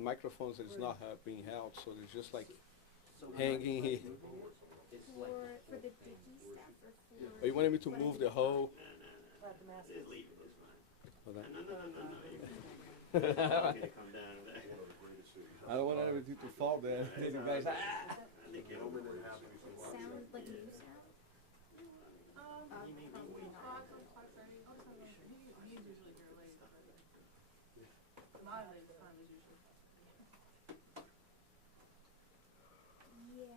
microphones that is not being held, so it's just like So when hanging here. it's like For the digi stuff or for... Oh, you wanted me to move the whole? Let the mask. Just leave it, it's fine. Hold on. No. You can get it come down there. I don't want everything to fall there. Then you guys, I think it'll work. Sound, like new sound? You may be waiting. Yeah,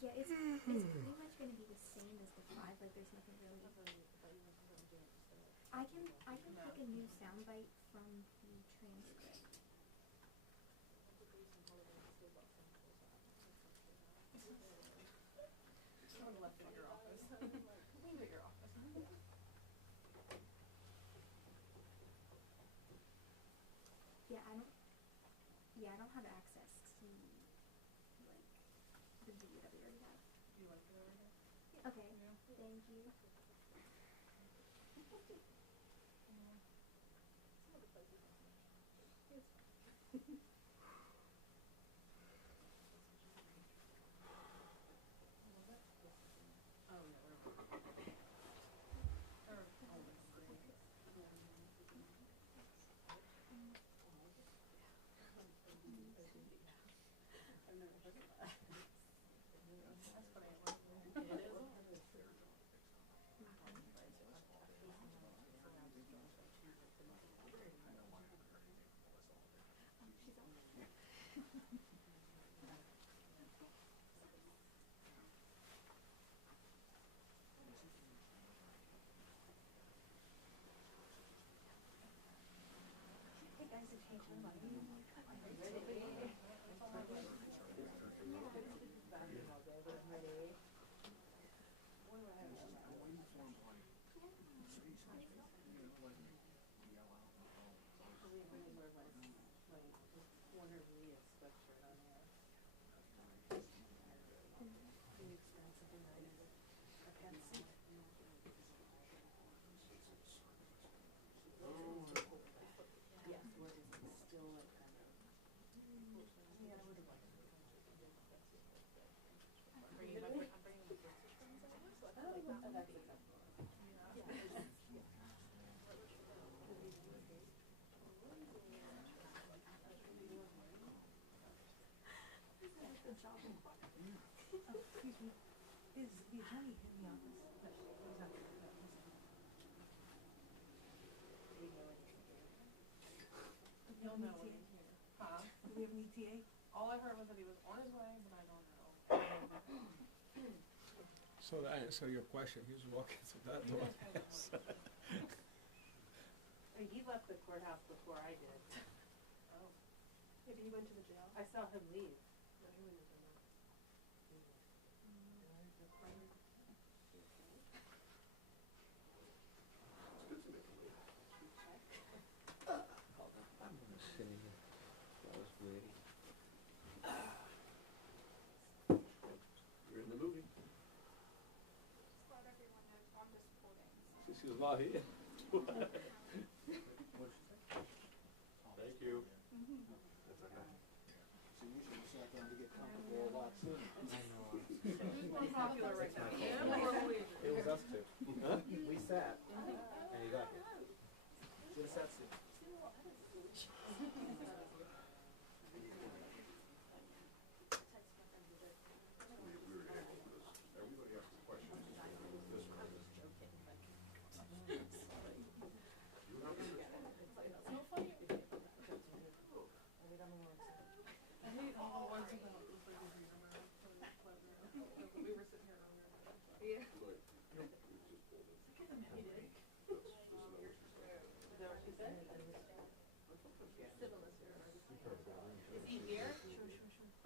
yeah, it's pretty much gonna be the same as the 5, like there's nothing really... I can pick a new soundbite from the transcript. Someone left it at your office. Leave it at your office. Yeah, I don't have access to, like, the video that we already have. Do you want to go over here? Okay, thank you. Excuse me. Is the attorney in the office? No, he's not there. No, he's not. You'll know when he's here. Huh? Do we have an ETA? All I heard was that he was on his way, but I don't know. so to answer your question, he was walking through that door. He left the courthouse before I did. Oh. Maybe he went to the jail? I saw him leave. No, he went to the jail. Hold on, I'm gonna sit in here. That was waiting. You're in the movie. Just let everyone know I'm just recording. Since he's not here. Thank you. That's okay. So usually sat down to get comfortable a lot sooner. Who's more popular right now? Him or Luigi? It was us two. Huh? We sat, and he got here. Should have sat soon.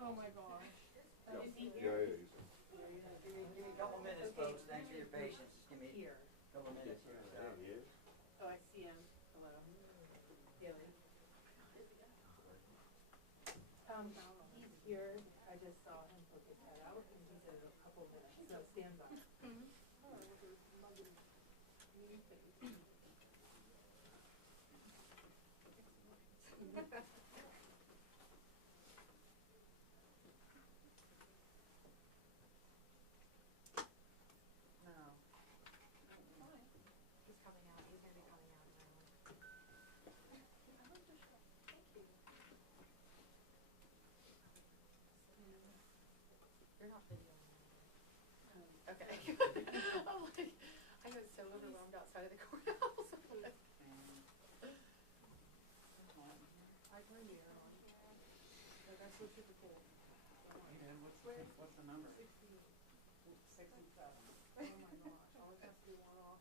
Oh my gosh. Is he Yeah, here? he's Give me a couple minutes, folks. Thanks for your patience. Just give me Here. a couple minutes here. there he is. Oh, I see him. Hello. Haley. He's here. I just saw him poke his head out, and he said a couple minutes. So stand by. No. He's coming out, he's gonna be coming out in my room. I love the show, thank you. You're not videoing anymore. Okay. I'm like, I was so overwhelmed outside of the courthouse. I'm like, I turned the air on. But that's so super cool. And what's the number? 67. 67. Oh my gosh, always has to be one off.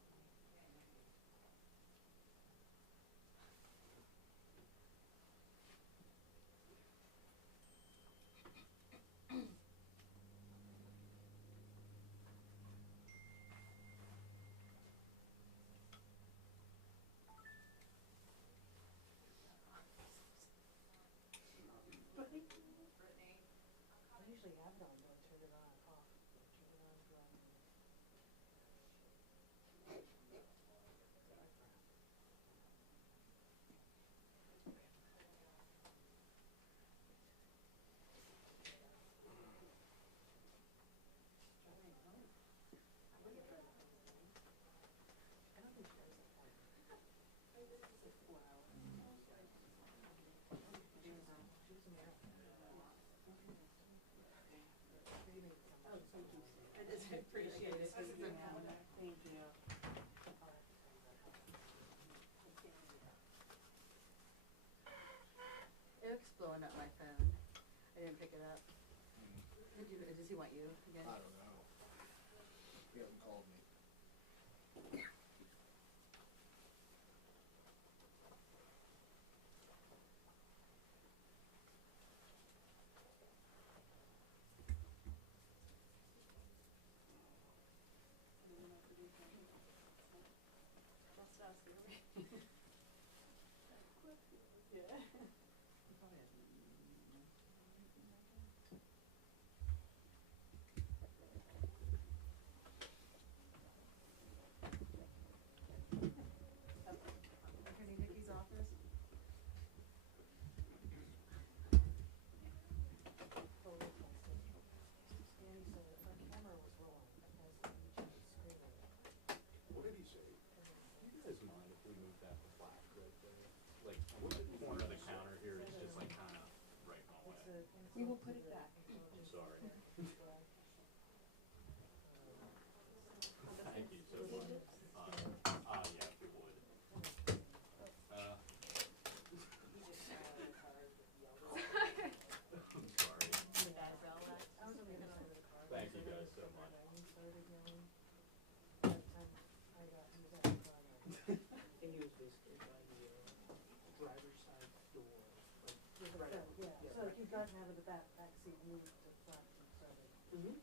Brittany. I usually have it on, but I turn it on, off. Turn it on, dry. I don't think she does it for me. It's like 4 hours. She was American. Oh, thank you. I just appreciate it. Thank you. Eric's blowing up my phone. I didn't pick it up. Does he want you again? I don't know. He hasn't called me. Just us, really. Yeah. Attorney Nikki's office? Totally posted. Danny said that her camera was rolling, because she could screen it. What did he say? Do you guys mind if we move that plaque right there? Like, the corner of the counter here is just like kind of right in my way. We will put it back. I'm sorry. Thank you so much. Yeah, if you would. I'm sorry. I was only gonna over the car. Thank you guys so much. He started yelling. By the time I got, he was out of the car. And he was basically by the driver's side door, like, right So, up. yeah, so like you've gotten out of the back seat, moved to the front and started. Mm-hmm.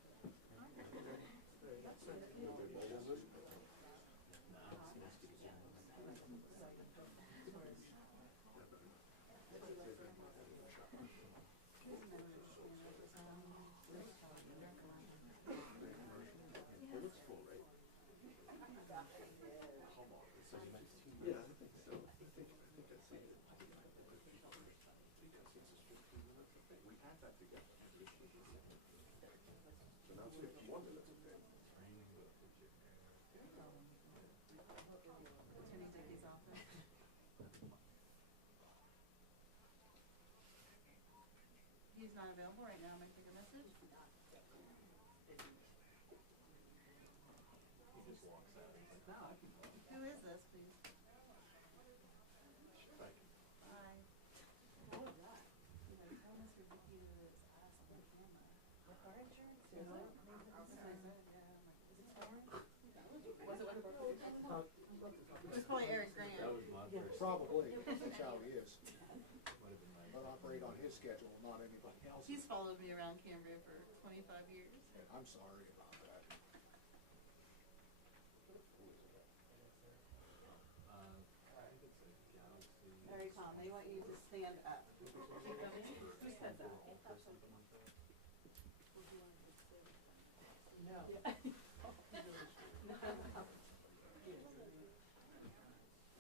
Yeah, I think so. I think that's it. Because it's a 15 minutes of thing. We had that together. So now it's 51 minutes of thing. Attorney Nikki's office? He's not available right now. May I take a message? He just walks out. He's like, no, I can call. Who is this, please? Thank you. Hi. What was that? You know, tell Mr. Vicky to ask on the camera. The car insurance? Is it? Was it one of our It was probably Eric Grant. That was my first. Probably. That's how he is. Might have been my. But operate on his schedule, not anybody else's. He's followed me around Cambria for 25 years. I'm sorry about that. I think it's a Galaxy. All right, Tom, they want you to stand up. Keep coming. Who said that? No.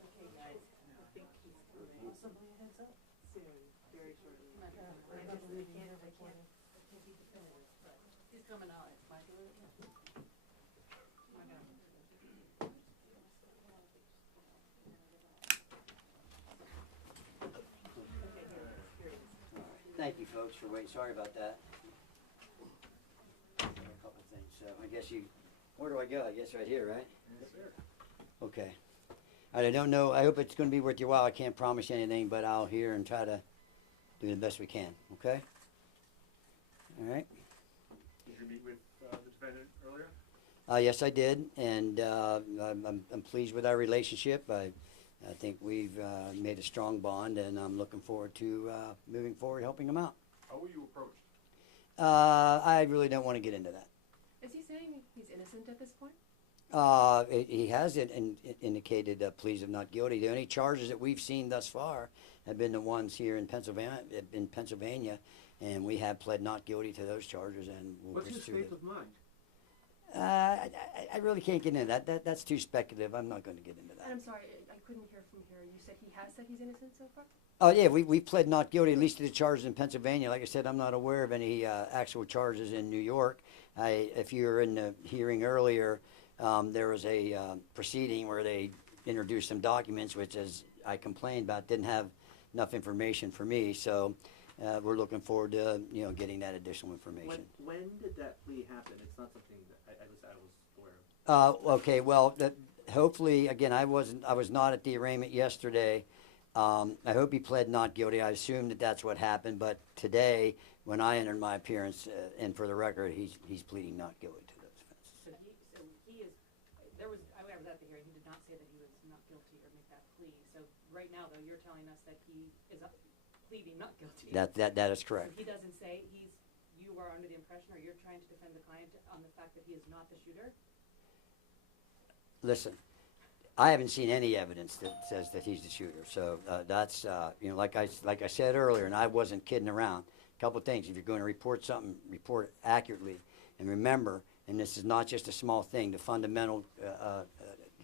Okay, guys, I think he's coming. Possibly a heads up. Soon. can't be definitive, but. He's coming out, Mike. Thank you, folks, for waiting. Sorry about that. A couple things. So I guess where do I go? I guess right here, right? Yes, sir. Okay. All right, I don't know. I hope it's going to be worth your while. I can't promise you anything, but I'll hear and try to do the best we can. Okay? All right. Did you meet with the defendant earlier? Yes, I did, and I'm pleased with our relationship. I think we've made a strong bond, and I'm looking forward to moving forward, helping him out. How were you approached? I really don't want to get into that. Is he saying he's innocent at this point? He has indicated pleas of not guilty. The only charges that we've seen thus far have been the ones here in Pennsylvania, and we have pled not guilty to those charges, and we'll What's his pursue state those. of mind? I really can't get into that. That's too speculative. I'm not going to get into that. And I'm sorry, I couldn't hear from here. You said he has said he's innocent so far? Oh, yeah, we pled not guilty, at least to the charges in Pennsylvania. Like I said, I'm not aware of any actual charges in New York. If you were in the hearing earlier, there was a proceeding where they introduced some documents, which, as I complained about, didn't have enough information for me. So we're looking forward to getting that additional information. When did that plea happen? It's not something that I was aware of. Okay, well, hopefully, again, I was not at the arraignment yesterday. I hope he pled not guilty. I assume that that's what happened. But today, when I entered my appearance, and for the record, he's pleading not guilty to those offenses. So he is, I was at the hearing, he did not say that he was not guilty or make that plea. So right now, though, you're telling us that he is pleading not guilty. That is correct. So he doesn't say you are under the impression, or you're trying to defend the client on the fact that he is not the shooter? Listen, I haven't seen any evidence that says that he's the shooter. So that's like I said earlier, and I wasn't kidding around. A couple of things: if you're going to report something, report it accurately, and remember. And this is not just a small thing. The fundamental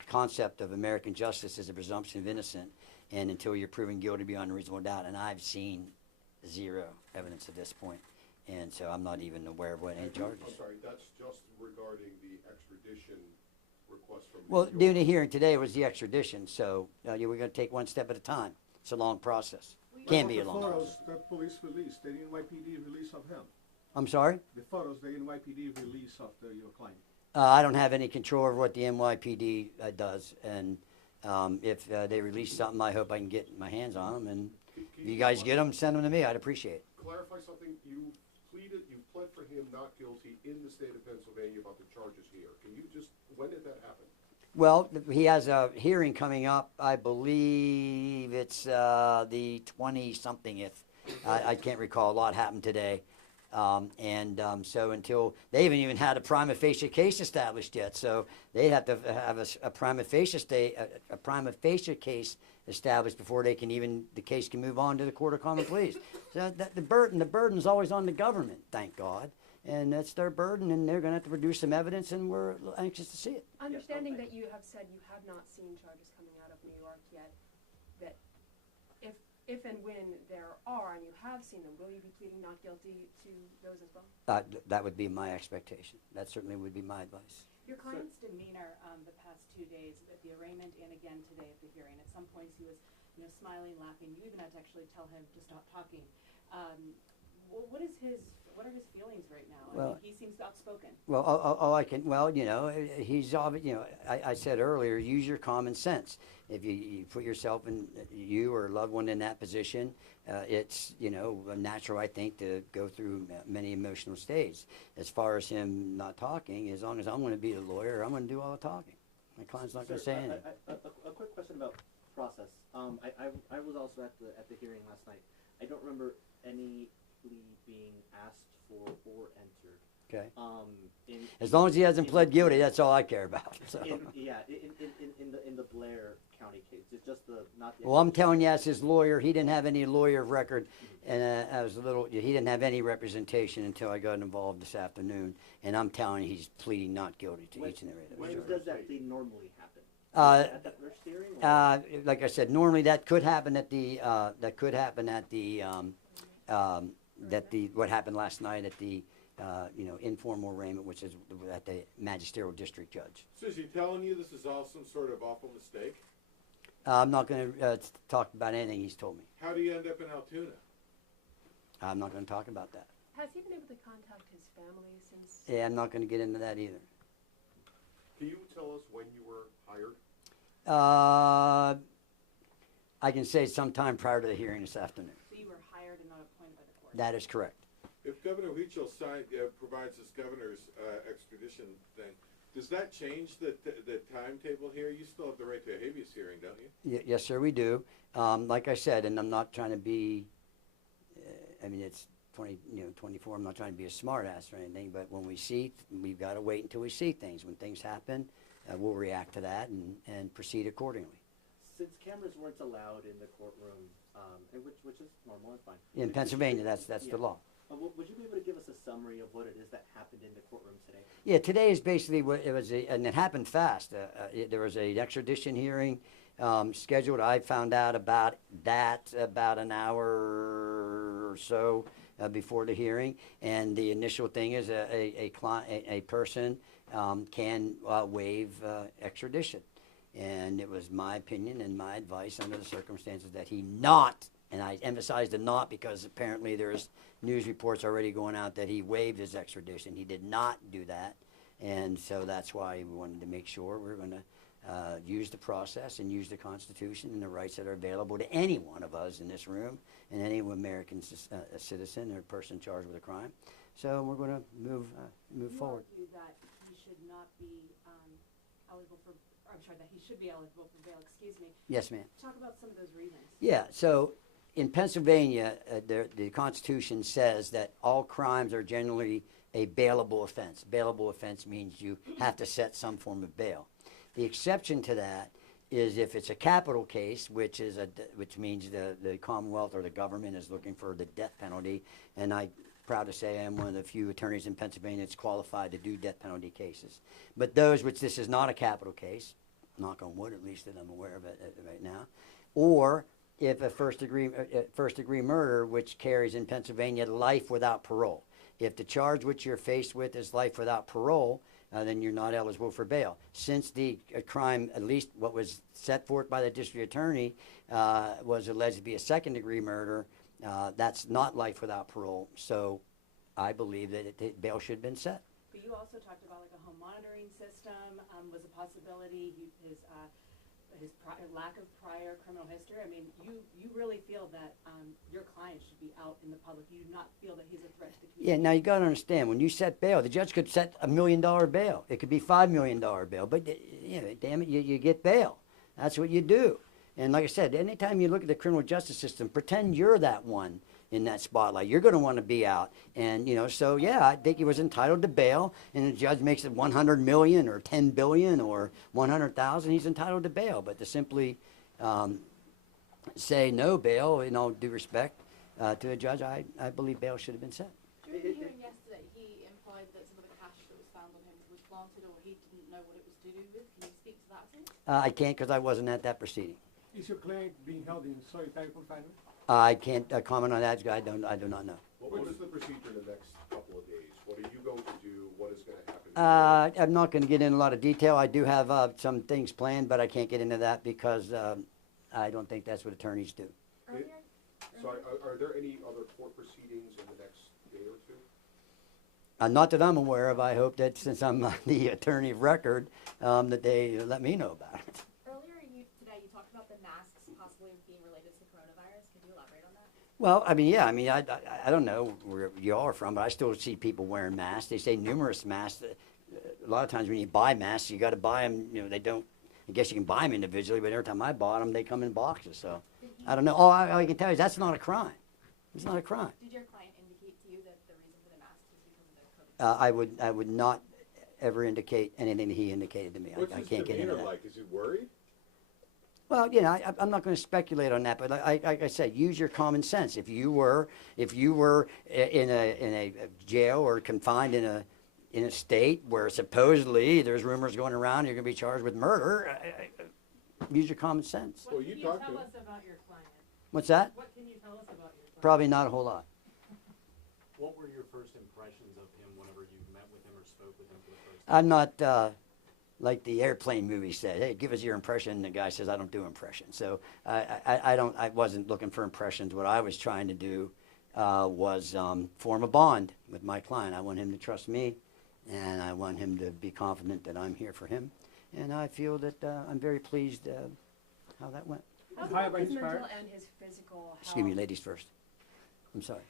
concept of American justice is a presumption of innocence, and until you're proven guilty beyond a reasonable doubt. And I've seen zero evidence at this point, and so I'm not even aware of what any charges. I'm sorry, that's just regarding the extradition request from. Well, during the hearing today was the extradition, so we're going to take one step at a time. It's a long process. Can be a long process. The photos that police released, the NYPD release of him. I'm sorry? The photos, the NYPD release of your client. I don't have any control over what the NYPD does, and if they release something, I hope I can get my hands on them. And if you guys get them, send them to me. I'd appreciate it. Clarify something. You pled for him not guilty in the state of Pennsylvania about the charges here. Can you when did that happen? Well, he has a hearing coming up. I believe it's the 20-somethingth. I can't recall. A lot happened today. So until they haven't even had a prima facie case established yet, so they have to have a prima facie case established before the case can move on to the Court of Common Pleas. So the burden's always on the government, thank God, and that's their burden, and they're going to have to produce some evidence, and we're anxious to see it. Understanding that you have said you have not seen charges coming out of New York yet, that if and when there are, and you have seen them, will you be pleading not guilty to those as well? That would be my expectation. That certainly would be my advice. Your client's demeanor the past 2 days at the arraignment and again today at the hearing. At some points he was, smiling, laughing. You even had to actually tell him to stop talking. What are his feelings right now? I mean, he seems outspoken. Well, he's I said earlier, use your common sense. If you put yourself in, you or a loved one in that position, it's, natural, I think, to go through many emotional states. As far as him not talking, as long as I'm going to be the lawyer, I'm going to do all the talking. My client's not going to say anything. A quick question about process. I was also at the hearing last night. I don't remember any plea being asked for or entered. Okay. As long as he hasn't pled guilty, that's all I care about. So. In the Blair County case, it's just not the. Well, I'm telling you, as his lawyer, he didn't have any lawyer of record, and he didn't have any representation until I got involved this afternoon. And I'm telling you, he's pleading not guilty to each and every other. When does that plea normally happen? At that first hearing? Like I said, normally that could happen at the that what happened last night at the, informal arraignment, which is at the magisterial district judge. So is he telling you this is all some sort of awful mistake? I'm not going to talk about anything he's told me. How do you end up in Altoona? I'm not going to talk about that. Has he been able to contact his family since? Yeah, I'm not going to get into that either. Can you tell us when you were hired? I can say sometime prior to the hearing this afternoon. So you were hired and not appointed by the court? That is correct. If Governor Huichel provides his governor's extradition thing, does that change the timetable here? You still have the right to a habeas hearing, don't you? Yes, sir, we do. Like I said, and I'm not trying to be, it's 24, I'm not trying to be a smart ass or anything, but when we've got to wait until we see things. When things happen, we'll react to that and proceed accordingly. Since cameras weren't allowed in the courtroom, and which is normal and fine. In Pennsylvania, that's the law. Would you be able to give us a summary of what it is that happened in the courtroom today? Yeah, today is basically what it was, and it happened fast. There was an extradition hearing scheduled. I found out about that about an hour or so before the hearing, and the initial thing is a person can waive extradition. And it was my opinion and my advice under the circumstances that he not, and I emphasize the not because apparently there's news reports already going out that he waived his extradition. He did not do that. And so that's why we wanted to make sure we're going to use the process and use the Constitution and the rights that are available to any one of us in this room and any American citizen or person charged with a crime. So we're going to move forward. You argue that he should not be eligible for, I'm sorry, that he should be eligible for bail, excuse me. Yes, ma'am. Talk about some of those reasons. Yeah, so in Pennsylvania, the Constitution says that all crimes are generally a bailable offense. Bailable offense means you have to set some form of bail. The exception to that is if it's a capital case, which means the Commonwealth or the government is looking for the death penalty, and I'm proud to say I'm one of the few attorneys in Pennsylvania that's qualified to do death penalty cases. But those which this is not a capital case, knock on wood at least that I'm aware of it right now, or if a first degree murder, which carries in Pennsylvania life without parole. If the charge which you're faced with is life without parole, then you're not eligible for bail. Since the crime, at least what was set forth by the district attorney, was alleged to be a second degree murder, that's not life without parole. So I believe that bail should have been set. But you also talked about like a home monitoring system was a possibility. His lack of prior criminal history. I mean, you really feel that your client should be out in the public. You do not feel that he's a threat to the community. Yeah, now you got to understand, when you set bail, the judge could set $1 million bail. It could be $5 million bail, but damn it, you get bail. That's what you do. And like I said, anytime you look at the criminal justice system, pretend you're that one in that spotlight. You're going to want to be out. And, so yeah, I think he was entitled to bail, and the judge makes it 100 million or 10 billion or 100,000, he's entitled to bail. But to simply say no bail, in all due respect to a judge, I believe bail should have been set. During the hearing yesterday, he implied that some of the cash that was found on him was planted or he didn't know what it was to do with. Can you speak to that, please? I can't because I wasn't at that proceeding. Is your client being held in solitary confinement? I can't comment on that. I do not know. What is the procedure in the next couple of days? What are you going to do? What is going to happen? I'm not going to get into a lot of detail. I do have some things planned, but I can't get into that because I don't think that's what attorneys do. So are there any other court proceedings in the next day or two? Not that I'm aware of. I hope that since I'm the attorney of record, that they let me know about it. Earlier today you talked about the masks possibly being related to coronavirus. Could you elaborate on that? Well, I don't know where you all are from, but I still see people wearing masks. They say numerous masks. A lot of times when you buy masks, you got to buy them. They don't. I guess you can buy them individually, but every time I bought them, they come in boxes. So I don't know. All I can tell you is that's not a crime. It's not a crime. Did your client indicate to you that the reason for the masks was because of the COVID? I would not ever indicate anything that he indicated to me. What's I his can't get into demeanor that. like? Is he worried? Well, I'm not going to speculate on that, but like I said, use your common sense. If you were in a jail or confined in a state where supposedly there's rumors going around you're going to be charged with murder, use your common sense. What can you tell us about your client? What's that? What can you tell us about your client? Probably not a whole lot. What were your first impressions of him whenever you met with him or spoke with him for the first time? I'm not like the airplane movie said, hey, give us your impression. And the guy says, I don't do impressions. So I wasn't looking for impressions. What I was trying to do was form a bond with my client. I want him to trust me, and I want him to be confident that I'm here for him. And I feel that I'm very pleased how that went. How's Hi, about his Brian. mental and his physical health? Excuse me, ladies first. I'm sorry.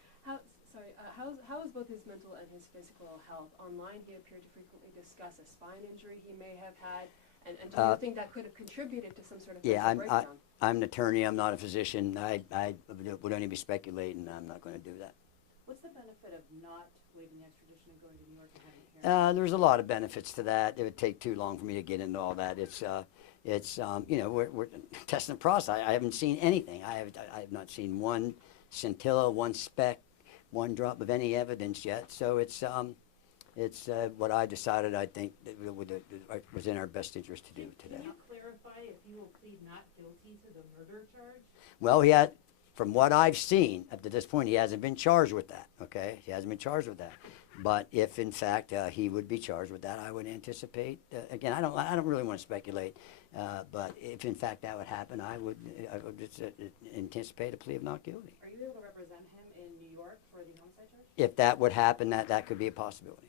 How is both his mental and his physical health? Online, he appeared to frequently discuss a spine injury he may have had, and do you think that could have contributed to some sort of Yeah, mental breakdown? I'm an attorney. I'm not a physician. I would only be speculating. I'm not going to do that. What's the benefit of not waiving the extradition and going to New York and having a hearing? There's a lot of benefits to that. It would take too long for me to get into all that. It's you know, we're testing the process. I haven't seen anything. I have not seen one scintilla, one speck, one drop of any evidence yet. So it's what I decided. I think that was in our best interest to do today. Can you clarify if you will plead not guilty to the murder charge? Well, from what I've seen up to this point, he hasn't been charged with that. Okay, he hasn't been charged with that. But if in fact he would be charged with that, I would anticipate. Again, I don't really want to speculate. But if in fact that would happen, I would just, anticipate a plea of not guilty. Are you able to represent him in New York for the homicide charge? If that would happen, that could be a possibility.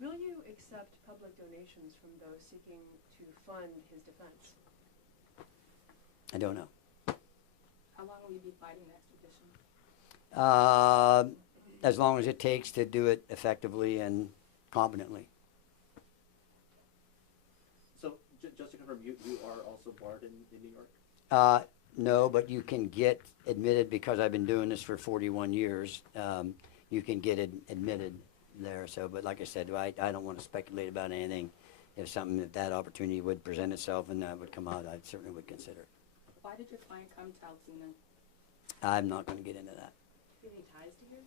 Will you accept public donations from those seeking to fund his defense? I don't know. How long will you be fighting the extradition? As long as it takes to do it effectively and competently. So, just to confirm, you are also barred in New York? No, but you can get admitted because I've been doing this for 41 years. You can get admitted there. So, but like I said, I don't want to speculate about anything. If that opportunity would present itself and that would come out, I certainly would consider it. Why did your client come to Altoona? I'm not going to get into that. Do you have any ties to here?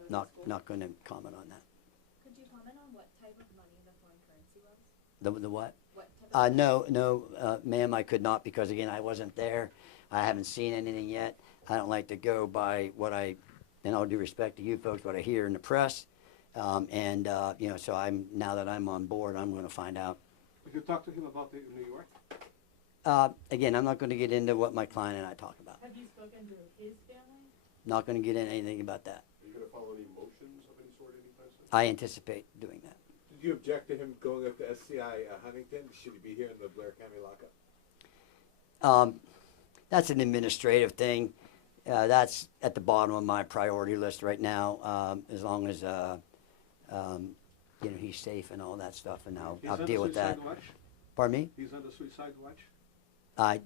Or Not the school? not going to comment on that. Could you comment on what type of money the foreign currency was? The what? What type of No, ma'am, I could not because again, I wasn't there. I haven't seen anything yet. I don't like to go by in all due respect to you folks, what I hear in the press. You know, so now that I'm on board, I'm going to find out. Did you talk to him about it in New York? Again, I'm not going to get into what my client and I talk about. Have you spoken to his family? Not going to get into anything about that. Are you gonna follow any motions of any sort anytime soon? I anticipate doing that. Did you object to him going up to SCI Huntington? Should he be here in the Blair County lockup? That's an administrative thing. That's at the bottom of my priority list right now. As long as you know, he's safe and all that stuff, and I'll deal with that. Watch? Pardon me? He's under suicide watch? I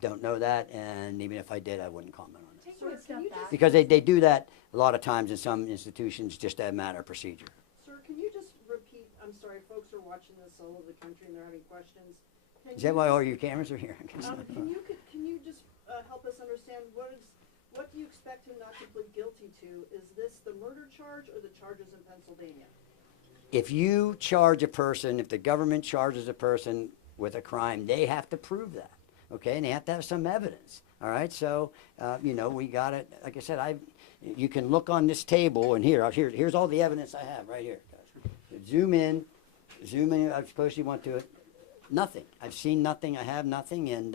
don't know that, and even if I did, I wouldn't comment on it. Taking a step back. Because they do that a lot of times in some institutions, just as a matter of procedure. Sir, can you just repeat, I'm sorry, folks are watching this all over the country and they're having questions. Is that why all your cameras are here? Can you just help us understand what do you expect him not to plead guilty to? Is this the murder charge or the charges in Pennsylvania? If you charge a person, if the government charges a person with a crime, they have to prove that, okay? And they have to have some evidence, all right? So, you know, we got it. Like I said, you can look on this table, and here's all the evidence I have right here. Zoom in. I suppose you want to. Nothing. I've seen nothing. I have nothing, and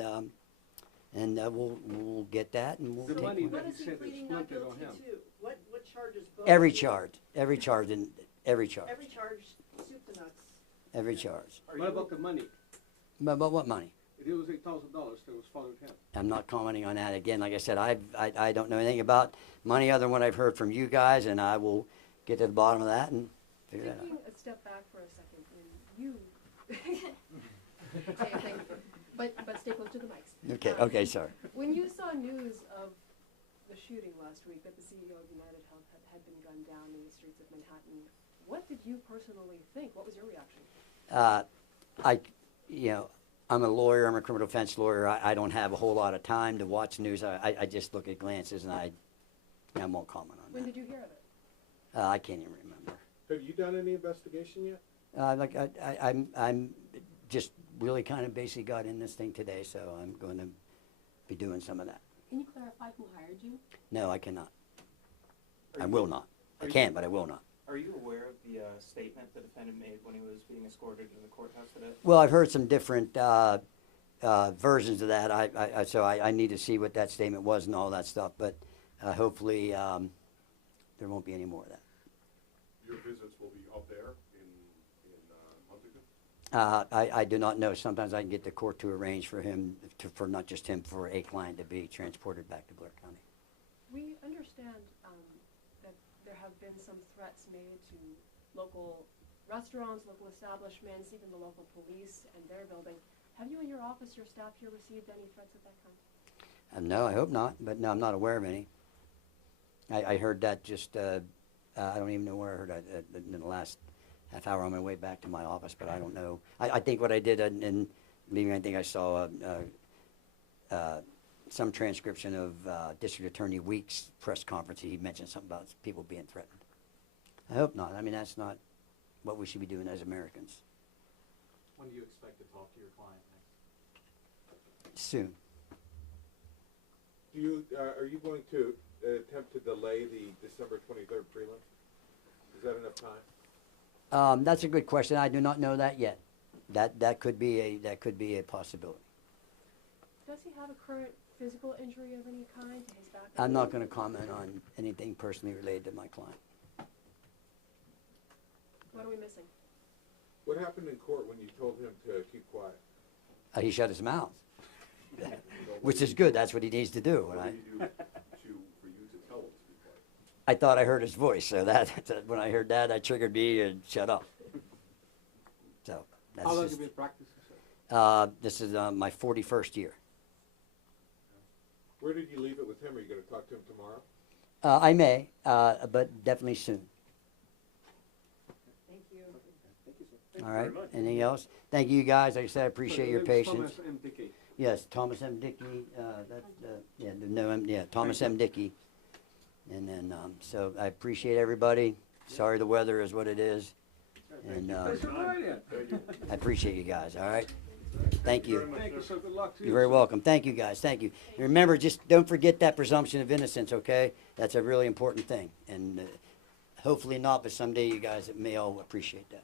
we'll get that, and we'll The take money it. What that is he he said is pleading not planted on guilty him. to? What charges both? Every of you? charge, Every charge, soup to nuts. every charge. What about the money? But what money? It was $8,000 that was following him. I'm not commenting on that. Again, like I said, I don't know anything about money other than what I've heard from you guys, and I will get to the bottom of that and figure that out. Taking a step back for a second, when you but stay close to the mics. Okay, sorry. When you saw news of the shooting last week that the CEO of UnitedHealth had been gunned down in the streets of Manhattan, what did you personally think? What was your reaction? I'm a lawyer. I'm a criminal defense lawyer. I don't have a whole lot of time to watch news. I just look at glances, and I won't comment on When that. did you hear of it? I can't even remember. Have you done any investigation yet? I'm just really kind of basically got in this thing today, so I'm going to be doing some of that. Can you clarify who hired you? No, I cannot. I will not. I can, but I will not. Are you aware of the statement the defendant made when he was being escorted to the courthouse today? Well, I've heard some different versions of that. So I need to see what that statement was and all that stuff. But hopefully there won't be any more of that. Your visits will be up there in Huntington? I do not know. Sometimes I can get the court to arrange for him, for not just him, for a client to be transported back to Blair County. We understand that there have been some threats made to local restaurants, local establishments, even the local police and their building. Have you in your office, your staff here, received any threats of that kind? No, I hope not, but no, I'm not aware of any. I heard that just, I don't even know where I heard that in the last half hour on my way back to my office, but I don't know. I think what I did, and maybe I think I saw some transcription of District Attorney Weeks' press conference. He mentioned something about people being threatened. I hope not. I mean, that's not what we should be doing as Americans. When do you expect to talk to your client next? Soon. Do you, are you going to attempt to delay the December 23rd prelims? Is that enough time? That's a good question. I do not know that yet. That could be a possibility. Does he have a current physical injury of any kind to his back? I'm not going to comment on anything personally related to my client. What are we missing? What happened in court when you told him to keep quiet? He shut his mouth, which is good. That's what he needs to do. What do you do for you to tell him to be quiet? I thought I heard his voice, so that when I heard that triggered me and shut up. So that's How long have just, you been practicing? this is my 41st year. Where did you leave it with him? Are you going to talk to him tomorrow? I may, but definitely soon. Thank you. Thank you, sir. All right. Anything else? Thank you guys. Like I said, I appreciate your patience. Thomas M. Dickey. Yes, Thomas M. Dickey. Thomas M. Dickey. And then, so I appreciate everybody. Sorry the weather is what it is. And Mr. Brian. I appreciate you guys. All right. Thank you. Thank you, sir. Good luck to you. You're very sir. welcome. Thank you guys. Thank you. And remember, just don't forget that presumption of innocence, okay? That's a really important thing. And hopefully not, but someday you guys may all appreciate that.